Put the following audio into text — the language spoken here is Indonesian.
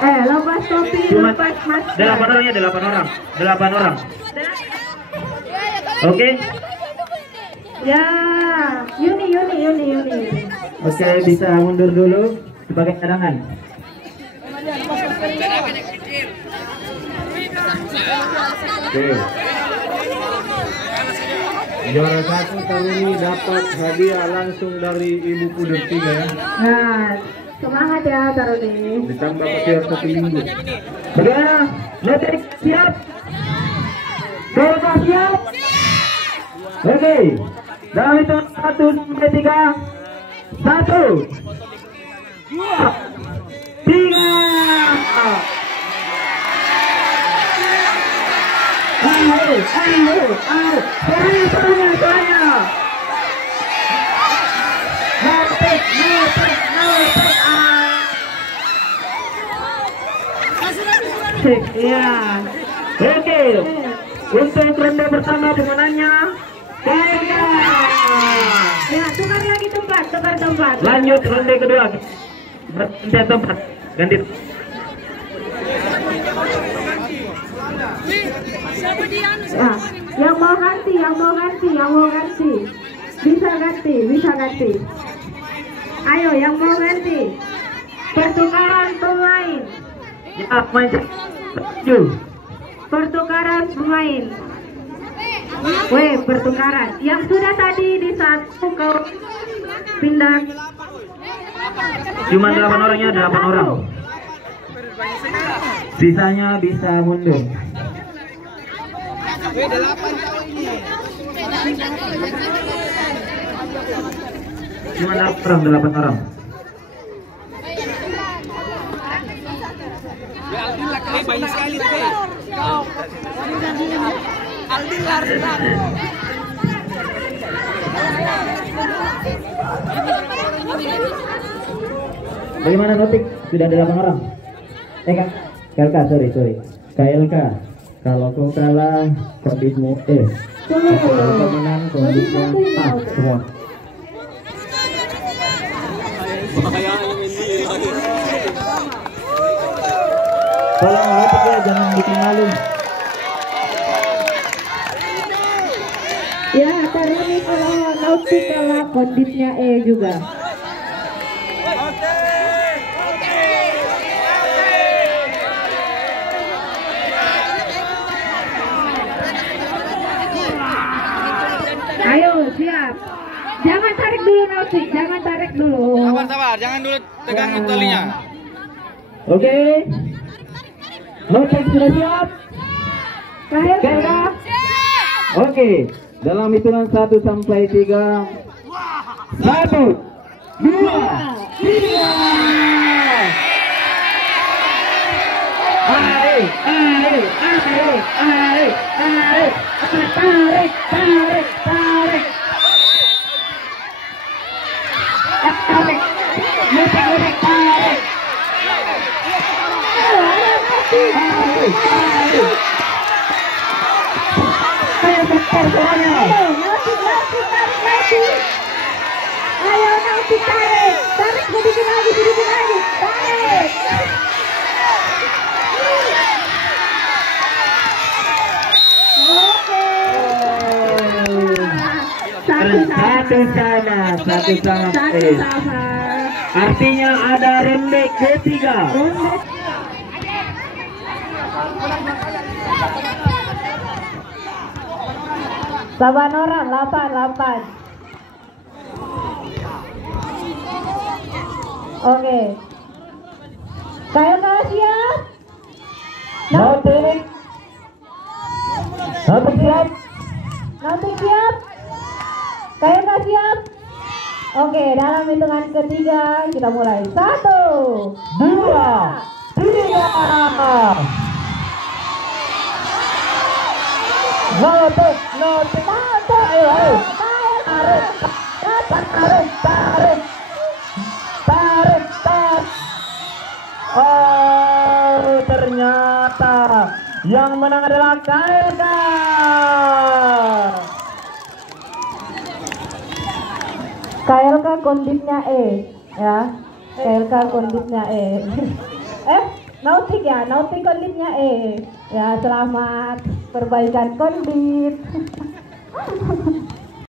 Lepas topi, Cuma lepas masker. 8 orang ya, 8 orang. 8 orang. Oke. Ya, Yuni. Oke, bisa mundur dulu sebagai cadangan. Oke. Juara 1 kali ini dapat hadiah langsung dari Ibu Puder 3 ya. Nah, semangat ya Taruni. Ditambah petir 1 minggu. Bagaimana? Lotek siap? Golkar siap? Oke. Dalam itu 1 sampai 3. 1 2 3. Ayo. Serunya saya. Lotek. Ya. Oke. Untuk ronde pertama pemenangnya Kayla. Ya, tukar lagi tempat. Lanjut ronde kedua. Ganti tempat. Ganti. Ya, yang mau ganti. Bisa ganti. Ayo, yang mau ganti. Pertukaran pemain. Ya, main 7. Pertukaran pemain. Pertukaran. Yang sudah tadi di 1 kau pindah. Cuma 8 orangnya, 8 orang. Sisanya bisa mundur. Cuma 8 orang. Banyak sekali Aldin lari. Bagaimana Notik? Sudah ada 8 orang? KLK, sorry. KLK, kalau kau kalah, kondisimu kalau kau menang, kondisinya semua. Tolong Notik ya, jangan bikin malu. Ya, karena nih kalau Nautik kalah kondisinya juga. Ayo, siap. Jangan tarik dulu Nautik, jangan tarik dulu. Sabar, jangan dulu tegangin talinya. Oke. Nautik sudah siap? KLK. Oke. Dalam hitungan 1 sampai 3. 1 2 3. Ayo Nautik tarik, sedikit lagi, tarik. Satu sama. Artinya ada ronde ketiga. Saban orang 8. Oke. KLK siap? Nautik siap. Nautik siap? KLK siap? Oke, dalam hitungan ketiga kita mulai. 1 2 3. Nautik. Ayo. Tarik. Oh, ternyata yang menang adalah KLK. KLK konditnya ya. KLK konditnya Nautik ya, nautik konditnya ya selamat perbaikan kondit.